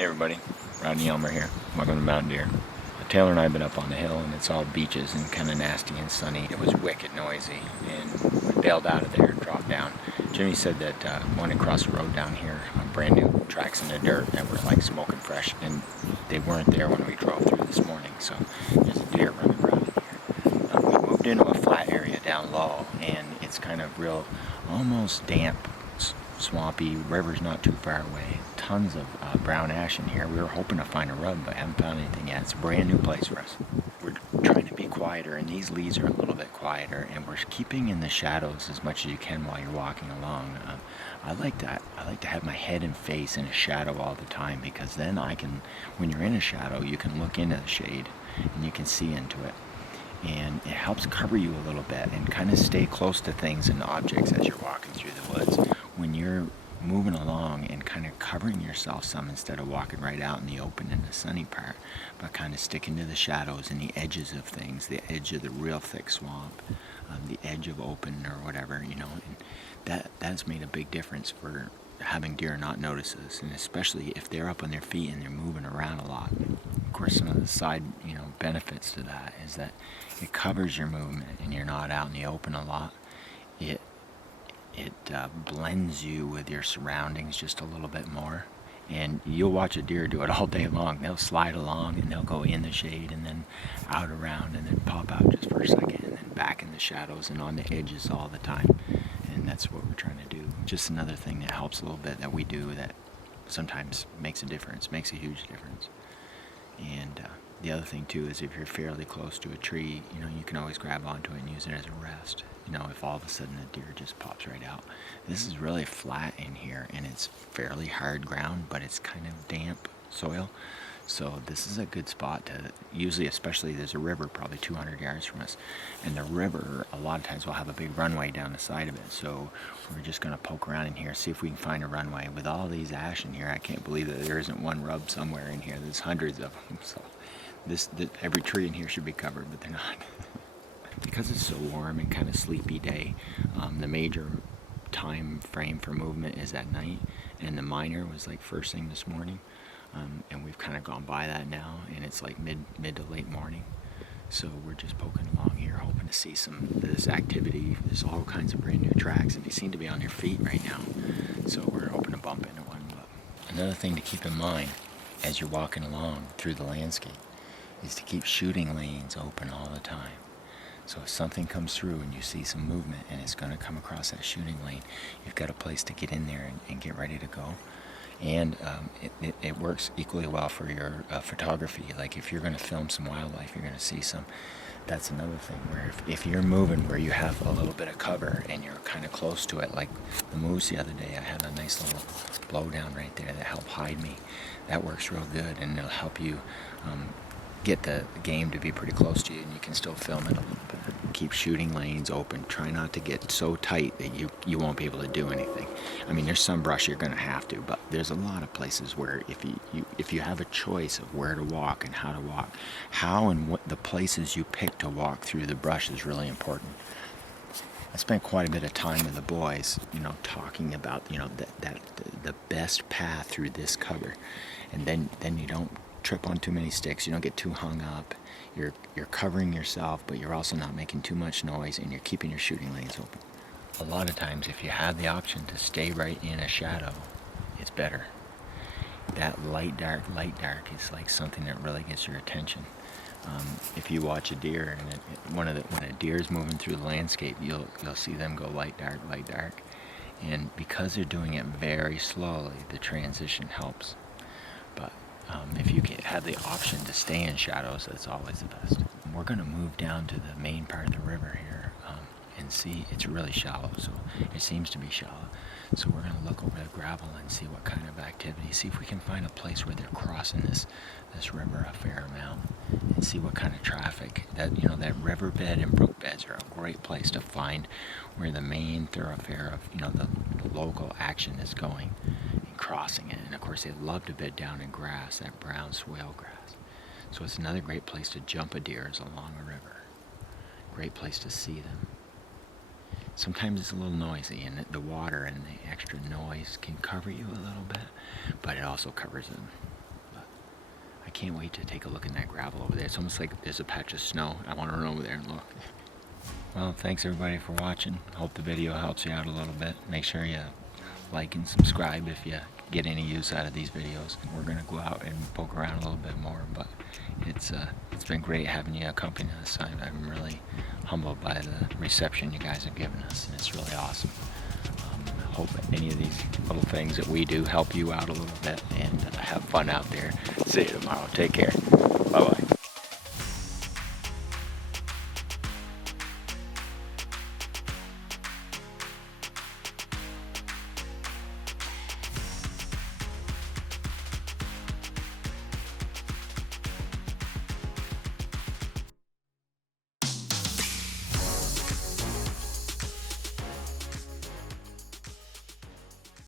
Hey everybody, Rodney Elmer here. Welcome to Mountain Deer. Taylor and I have been up on the hill and it's all beaches and kind of nasty and sunny. It was wicked noisy and we bailed out of there and dropped down. Jimmy said that one across the road down here, brand new tracks in the dirt that were like smoking fresh, and they weren't there when we drove through this morning. So there's a deer running around in here. We moved into a flat area down low and it's kind of real, almost damp, swampy. River's not too far away. Tons of brown ash in here. We were hoping to find a rub, but haven't found anything yet. It's a brand new place for us. We're trying to be quieter, and these leaves are a little bit quieter, and we're keeping in the shadows as much as you can while you're walking along. I like to have my head and face in a shadow all the time, because then I can, when you're in a shadow, you can look into the shade and you can see into it. And it helps cover you a little bit and kind of stay close to things and objects as you're walking through the woods. When you're moving along and kind of covering yourself some instead of walking right out in the open in the sunny part, but kind of sticking to the shadows and the edges of things, the edge of the real thick swamp, the edge of open or whatever, you know, and that's made a big difference for having deer not notice us, and especially if they're up on their feet and they're moving around a lot. Of course, some of the side, benefits to that is that it covers your movement and you're not out in the open a lot. It blends you with your surroundings just a little bit more, and you'll watch a deer do it all day long. They'll slide along and they'll go in the shade and then out around and then pop out just for a second and then back in the shadows and on the edges all the time. And that's what we're trying to do. Just another thing that helps a little bit that we do that sometimes makes a difference, makes a huge difference. And the other thing too is if you're fairly close to a tree, you can always grab onto it and use it as a rest. If all of a sudden a deer just pops right out. This is really flat in here and it's fairly hard ground, but it's kind of damp soil. So this is a good spot to, usually, especially there's a river probably 200 yards from us. And the river, a lot of times will have a big runway down the side of it. So we're just gonna poke around in here, see if we can find a runway. With all these ash in here, I can't believe that there isn't one rub somewhere in here. There's hundreds of them. So every tree in here should be covered, but they're not. Because it's so warm and kind of sleepy day, the major time frame for movement is at night, and the minor was like first thing this morning, and we've kind of gone by that now, and it's like mid to late morning. So we're just poking along here, hoping to see some of this activity. There's all kinds of brand new tracks, and they seem to be on their feet right now. So we're hoping to bump into one. But another thing to keep in mind as you're walking along through the landscape is to keep shooting lanes open all the time. So if something comes through and you see some movement and it's going to come across that shooting lane, you've got a place to get in there and get ready to go. And it works equally well for your photography. Like if you're going to film some wildlife, you're going to see some. That's another thing where if you're moving where you have a little bit of cover and you're kind of close to it, like the moose the other day, I had a nice little blow down right there that helped hide me. That works real good, and it'll help you get the game to be pretty close to you, and you can still film it a little bit. Keep shooting lanes open. Try not to get so tight that you won't be able to do anything. I mean, there's some brush you're going to have to, but there's a lot of places where if you have a choice of where to walk and how to walk, how and what the places you pick to walk through the brush is really important. I spent quite a bit of time with the boys, talking about the best path through this cover, and then you don't trip on too many sticks, you don't get too hung up, you're covering yourself, but you're also not making too much noise, and you're keeping your shooting lanes open. A lot of times if you have the option to stay right in a shadow, it's better. That light dark is like something that really gets your attention. If you watch a deer and when a deer is moving through the landscape, you'll see them go light dark, and because they're doing it very slowly, the transition helps. But if you have the option to stay in shadows, that's always the best. We're going to move down to the main part of the river here and see. It's really shallow, so it seems to be shallow. So we're going to look over the gravel and see what kind of activity, see if we can find a place where they're crossing this river a fair amount, and see what kind of traffic. That riverbed and brook beds are a great place to find where the main thoroughfare of the local action is going, and crossing it. And of course they love to bed down in grass, that brown swale grass. So it's another great place to jump a deer is along a river. Great place to see them. Sometimes it's a little noisy, and the water and the extra noise can cover you a little bit, but it also covers them. I can't wait to take a look in that gravel over there. It's almost like there's a patch of snow. I want to run over there and look. Well, thanks everybody for watching. Hope the video helps you out a little bit. Make sure you like and subscribe if you get any use out of these videos. We're gonna go out and poke around a little bit more, but it's been great having you accompany us. I'm really humbled by the reception you guys have given us, and it's really awesome. Hope any of these little things that we do help you out a little bit, and have fun out there. See you tomorrow. Take care. Bye bye.